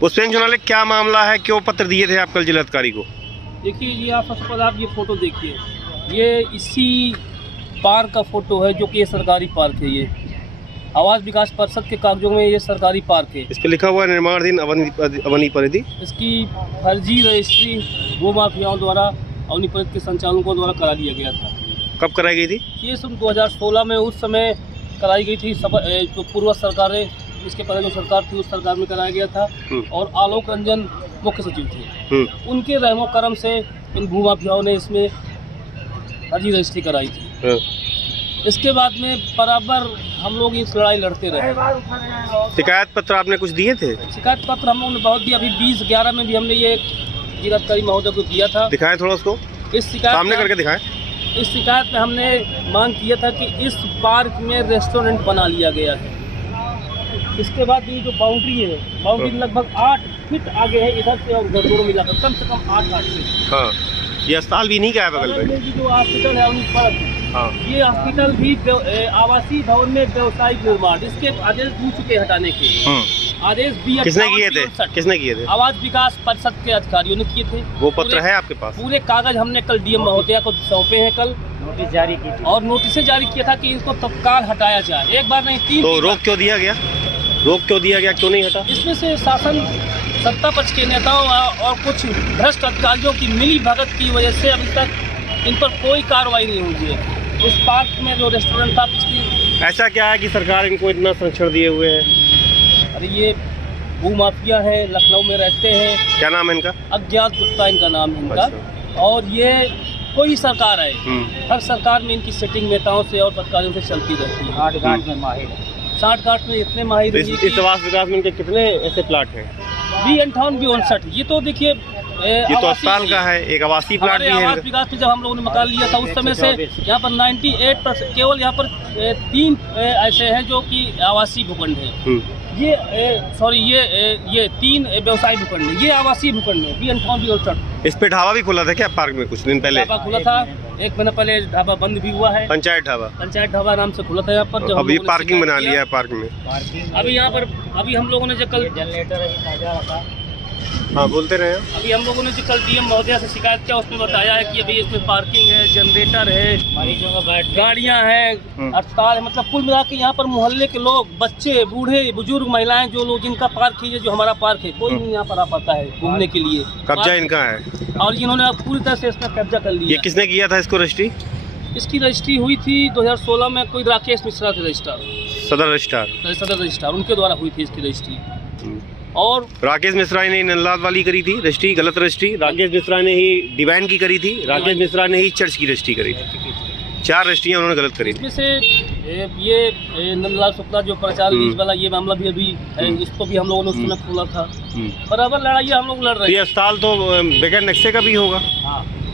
पुष्पेंद्र जोनाले, क्या मामला है, क्यों पत्र दिए थे आप कल जिलाधिकारी को? देखिए, ये आप सबसे पहले आप ये फ़ोटो देखिए, ये इसी पार्क का फ़ोटो है जो कि ये सरकारी पार्क है। ये आवास विकास परिषद के कागजों में ये सरकारी पार्क है। इस पे लिखा हुआ है निर्माणाधीन अवनी परिधि। इसकी फर्जी रजिस्ट्री भू माफियाओं द्वारा अवनी परिषद के संचालकों द्वारा करा दिया गया था। कब कराई गई थी? ये सन 2016 में उस समय कराई गई थी। जो पूर्व सरकारें, इसके पहले जो सरकार थी उस सरकार में कराया गया था और आलोक रंजन मुख्य सचिव थे। उनके रहमो करम से इन भू माफियाओं ने इसमें फर्जी रजिस्ट्री कराई थी। इसके बाद में बराबर हम लोग इस लड़ाई लड़ते रहे। शिकायत पत्र आपने कुछ दिए थे? शिकायत पत्र हम लोगों ने बहुत दिया। अभी 2011 में भी हमने ये जिलाधिकारी महोदय को दिया था। दिखाएं थोड़ा उसको, इस शिकायत सामने करके दिखाएं। इस शिकायत में हमने मांग किया था कि इस पार्क में रेस्टोरेंट बना लिया गया है। इसके बाद ये जो बाउंड्री है, बाउंड्री लगभग 8 फीट आगे है, इधर से और उधर दोनों मिलाकर कम से कम 8 फीट। हाँ, ये अस्पताल भी नहीं क्या है बगल में? जो हॉस्पिटल है उन पर, हाँ, ये हॉस्पिटल भी आवासीय भवन में व्यवसायिक निर्माण, इसके आदेश हो चुके हटाने के आदेश भी। किसने किए थे? किसने किए थे? आवास विकास परिषद के अधिकारियों ने किए थे। वो पत्र है आपके पास? पूरे कागज हमने कल डीएम महोदया को सौंपे हैं। कल नोटिस जारी की थी और नोटिस जारी किया था कि इसको तत्काल हटाया जाए। एक बार नहीं, 3 तो रोक क्यों दिया गया? क्यों नहीं हटा? इसमें से शासन सत्ता पक्ष के नेताओं और कुछ भ्रष्ट अधिकारियों की मिली भगत की वजह से अभी तक इन पर कोई कार्रवाई नहीं हुई है। इस पार्क में जो रेस्टोरेंट था, पिछली ऐसा क्या है कि सरकार इनको इतना संरक्षण दिए हुए है? अरे ये भू माफिया है, लखनऊ में रहते हैं। क्या नाम है इनका? अज्ञात गुप्ता इनका नाम है इनका। अच्छा। और ये कोई सरकार है, हर सरकार में इनकी सेटिंग नेताओं से और पत्रकारों से चलती रहती है। 8 गांठ में माहिर है, 60 गांठ में इतने माहिर हैं। इस आवास विकास में इनके कितने ऐसे प्लाट हैं? 58 ये तो देखिए, ये तो अस्पताल का है, एक आवासीय प्लाट भी है। आवास विकास में जब हम लोगों ने मकान लिया था उस समय से यहाँ पर 98% केवल यहाँ पर 3 ऐसे हैं जो कि आवासीय भूखंड है। ये 3 व्यवसायिक भूखंड है, ये आवासीय भूखंड है। 58 इस पे ढाबा भी खुला था क्या पार्क में कुछ दिन पहले? ढाबा खुला था, एक महीना पहले ढाबा बंद भी हुआ है। पंचायत ढाबा नाम से खुला था यहाँ पर। अब ये पार्किंग बना लिया है पार्क में। अभी यहाँ पर हम लोगों ने जो कल जनरेटर हाँ, बोलते रहे। अभी हम लोगों ने जो कल डीएम महोदया से शिकायत किया, उसमें बताया है कि अभी इसमें पार्किंग है, जनरेटर है, गाड़ियां हैं, अस्पताल है। मतलब कुल मिला के यहाँ पर मोहल्ले के लोग, बच्चे, बूढ़े, बुजुर्ग, महिलाएं, जो लोग जिनका पार्क है, जो हमारा पार्क है, कोई नहीं यहाँ पर आ पाता है घूमने के लिए। कब्जा इनका है और इन्होंने अब पूरी तरह से इसमें कब्जा कर लिया। ये किसने किया था इसको रजिस्ट्री? इसकी रजिस्ट्री हुई थी 2016 में, कोई राकेश मिश्रा के रजिस्ट्रार, सदर रजिस्ट्रार, उनके द्वारा हुई थी इसकी रजिस्ट्री। और राकेश मिश्रा ने नंदलाल वाली करी थी रजिस्ट्री, गलत रजिस्ट्री। राकेश मिश्रा ने ही डिवाइन की करी थी। राकेश मिश्रा ने ही चर्च की रजिस्ट्री करी थी। 4 रजिस्ट्रियाँ उन्होंने गलत करी। इसमें से ये नंदलाल शुक्ला जो प्रचार लीज वाला ये मामला भी अभी है, इसको भी हम लोगों ने उस समय खोला था। बराबर लड़ाई हम लोग लड़ रहे हैं। ये अस्पताल तो बगैर नक्शे का भी होगा?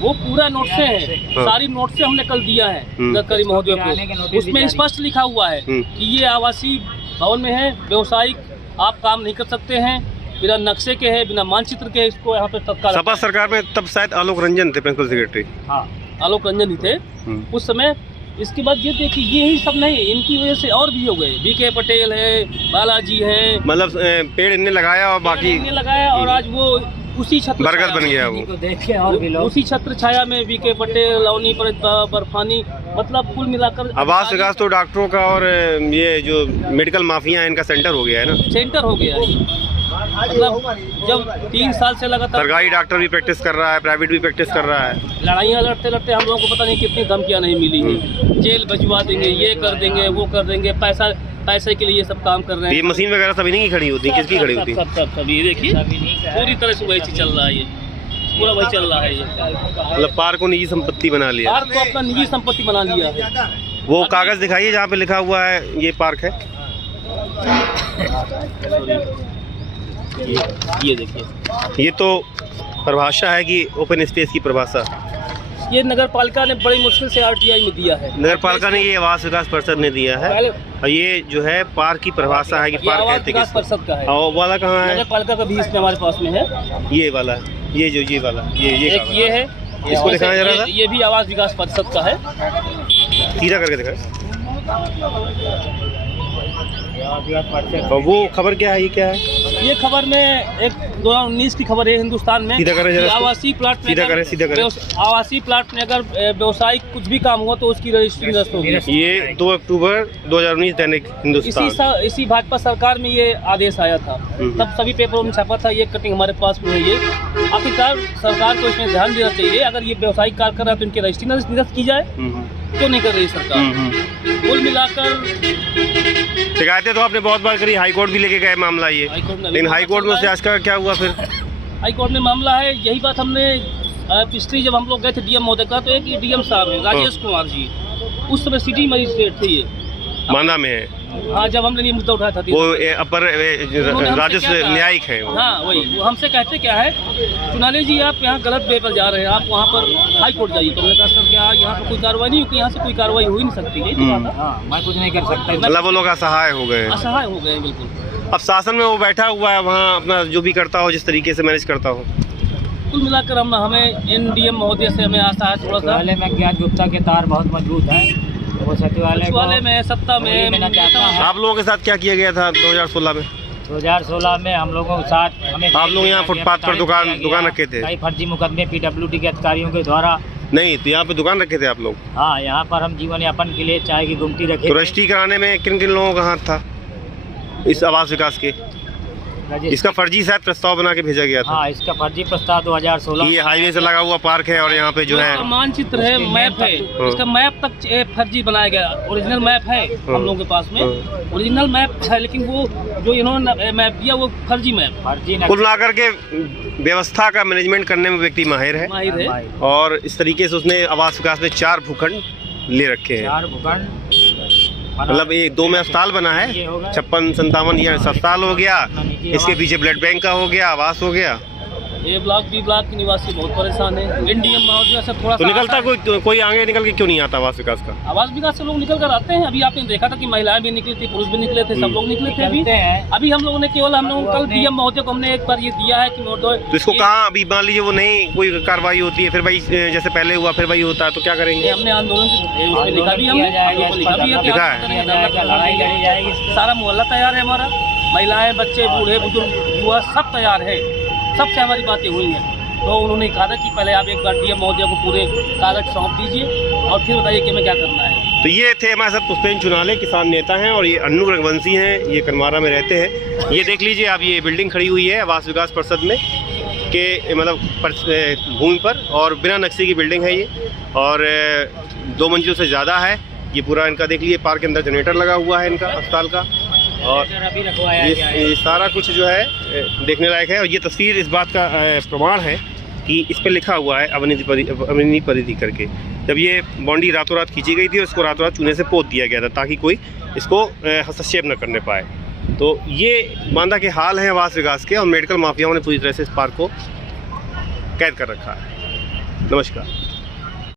वो पूरा नोट से है, सारी नोट से हमने कल दिया है जिलाधिकारी महोदय को। उसमें स्पष्ट लिखा हुआ है कि ये आवासीय भवन में है, व्यवसायिक आप काम नहीं कर सकते हैं, बिना नक्शे के है, बिना मानचित्र के। इसको यहाँ पे तत्काल सपा सरकार में तब शायद आलोक रंजन थे प्रिंसिपल सेक्रेटरी। हाँ, आलोक रंजन ही थे उस समय। इसके बाद ये देखिए, यही सब नहीं, इनकी वजह से और भी हो गए। बीके पटेल है, बालाजी है, मतलब पेड़ इनने लगाया और बाकी इनने लगाया, और आज वो उसी छत्र बरगद बन गया। वो देखिए, और भी लोग उसी छत्र छाया में बीके पटेल, अवनी परिषद, बर्फानी, मतलब कुल मिलाकर आवास विकास तो डॉक्टरों का और ये जो मेडिकल माफिया है इनका सेंटर हो गया है ना। सेंटर हो गया है। मतलब जब 3 साल से लगातार सरकारी डॉक्टर भी प्रैक्टिस कर रहा है, प्राइवेट भी प्रैक्टिस कर रहा है। लड़ाइयाँ लड़ते लड़ते हम लोगों को पता नहीं कितनी धमकियाँ नहीं मिली है। जेल भिजवा देंगे, ये कर देंगे, वो कर देंगे, पैसे के लिए सब काम कर रहे हैं। ये मशीन वगैरह सभी नहीं खड़ी होती, किसकी खड़ी होती? सब ये देखिए, पूरी तरह से वही चल रहा है। ये पूरा वही चल रहा है। ये मतलब पार्क को निजी संपत्ति बना लिया, पार्क को अपना निजी संपत्ति बना लिया है। वो कागज दिखाइए जहाँ पे लिखा हुआ है ये पार्क है। ये देखिए, ये तो परिभाषा है कि ओपन स्पेस की परिभाषा। ये नगर पालिका ने बड़ी मुश्किल से आरटीआई में दिया है। नगर पालिका ने, ये आवास विकास परिषद ने दिया है। और ये जो है पार्क की परिभाषा है कि पार्क कहते हैं। परिषद का है। और वाला कहाँ है? नगर पालिका का भी इसमें हमारे पास में है। ये वाला, ये वाला, ये है। इसको दिखाया जा रहा था। ये भी आवास विकास परिषद का है। सीधा करके दिखाएं। और वो खबर क्या है, ये क्या है? ये खबर में एक 2019 की खबर है हिंदुस्तान में। सीधा करें जरा, आवासीय प्लाट में सीधा करें। आवासीय प्लाट में अगर व्यवसायिक कुछ भी काम हुआ तो उसकी रजिस्ट्री नष्ट होगी। ये 2 अक्टूबर 2019 दैनिक हिंदुस्तान। इसी भाजपा सरकार में ये आदेश आया था, तब सभी पेपरों में छपा था। ये कटिंग हमारे पास में है। ये आखिरकार सरकार को इसमें ध्यान देना चाहिए। अगर ये व्यवसायिक कार्य कर रहा है तो इनकी रजिस्ट्री निरस्त की जाए, क्यों नहीं कर रही सरकार? कुल मिलाकर शिकायतें तो आपने बहुत बार करी, हाई कोर्ट भी लेके गए मामला ये, लेकिन हाई कोर्ट में से आज का क्या हुआ फिर? हाई कोर्ट में मामला है। यही बात हमने पिछली जब हम लोग गए थे डीएम महोदय का, तो एक डीएम साहब है राजेश कुमार जी, उस समय सिटी मजिस्ट्रेट थे, ये मांदा में है। हाँ, जब हमने ये मुद्दा उठाया था वो अपर राजस्व न्यायिक है। हाँ वही, वो हमसे कहते क्या है, चुनाले जी आप यहाँ गलत वे पर जा रहे हैं, आप वहाँ पर हाई कोर्ट जाइए। तो हमने कहा सर क्या यहाँ पर कोई कार्रवाई नहीं हुई? यहाँ से कोई कार्रवाई हो ही नहीं सकती है। मैं कुछ नहीं कर सकता। मतलब वो लोग असहाय हो गए, असहाय हो गए बिल्कुल। अब शासन में वो बैठा हुआ है, वहाँ अपना जो भी करता हो, जिस तरीके से मैनेज करता हो। कुल मिलाकर हमें इन डीएम महोदय से हमें आशा है थोड़ा सा। में ज्ञान गुप्ता के तार बहुत मजबूत है, वो सचिवालय में सत्ता में आप लोगों के साथ क्या किया गया था 2016 में? 2016 में हम लोगों के साथ हमें आप लोग यहाँ फुटपाथ पर दुकान रखे थे? कई फर्जी मुकदमे पीडब्ल्यूडी के अधिकारियों के द्वारा। नहीं, तो यहाँ पे दुकान रखे थे आप लोग? हाँ, यहाँ पर हम जीवन यापन के लिए चाय की गुमटी रखे। तो रजिस्ट्री कराने में किन किन लोगों का हाथ था इस आवास विकास के? इसका फर्जी शायद प्रस्ताव बना के भेजा गया था। हाँ, इसका फर्जी प्रस्ताव 2016। ये हाईवे से लगा हुआ पार्क है और यहाँ पे जो है मानचित्र है, मैप है, इसका मैप तक फर्जी बनाया गया। ओरिजिनल मैप है हम लोगों के पास में, ओरिजिनल मैप है, लेकिन वो जो इन्होंने मैप दिया वो फर्जी मैप। कुल मिलाकर के व्यवस्था का मैनेजमेंट करने में व्यक्ति माहिर है और इस तरीके से उसने आवास विकास में 4 भूखंड ले रखे हैं। 4 भूखंड, मतलब एक 2 में अस्पताल बना है, 56-57 ये अस्पताल हो गया, इसके पीछे ब्लड बैंक का हो गया, आवास हो गया। ए ब्लॉक बी ब्लॉक के निवासी बहुत परेशान है। एनडीएम महोदय से थोड़ा तो निकलता कोई आगे निकल के क्यों नहीं आता आवास विकास का? आवास विकास से लोग निकल कर आते हैं। अभी आपने देखा था कि महिलाएं भी निकली थी, पुरुष भी निकले थे, सब लोग निकले थे। अभी हम लोगों ने केवल कल डीएम महोदय को हमने एक बार ये दिया है कि तो इसको कहाँ अभी मान लीजिए वो नहीं कोई कार्रवाई होती है, फिर भाई जैसे पहले हुआ फिर भाई होता है, तो क्या करेंगे? हमने आंदोलन लिखा भी, सारा मोहल्ला तैयार है हमारा, महिलाएं, बच्चे, बूढ़े बुजुर्ग, युवा सब तैयार है, सबसे हमारी बातें हुई हैं। तो उन्होंने कहा था कि पहले आप एक बार डीएम महोदय को पूरे कागज सौंप दीजिए और फिर बताइए कि हमें क्या करना है। तो ये थे हमारे साथ पुष्पेंद्र चुनाले, किसान नेता हैं और ये अन्नू रघुवंशी हैं, ये कनवारा में रहते हैं। ये देख लीजिए आप, ये बिल्डिंग खड़ी हुई है आवास विकास परिषद में के मतलब भूमि पर, और बिना नक्शे की बिल्डिंग है ये, और 2 मंजिलों से ज़्यादा है। ये पूरा इनका देख लीजिए, पार्क के अंदर जनरेटर लगा हुआ है इनका अस्पताल का, और ये सारा कुछ जो है देखने लायक है। और ये तस्वीर इस बात का प्रमाण है कि इस पर लिखा हुआ है अवनी परिधि करके। जब ये बाउंड्री रातों रात खींची गई थी और इसको रातों रात चूने से पोत दिया गया था ताकि कोई इसको हस्तक्षेप न करने पाए। तो ये मांदा के हाल हैं आवास विकास के, और मेडिकल माफियाओं ने पूरी तरह से इस पार्क को कैद कर रखा है। नमस्कार।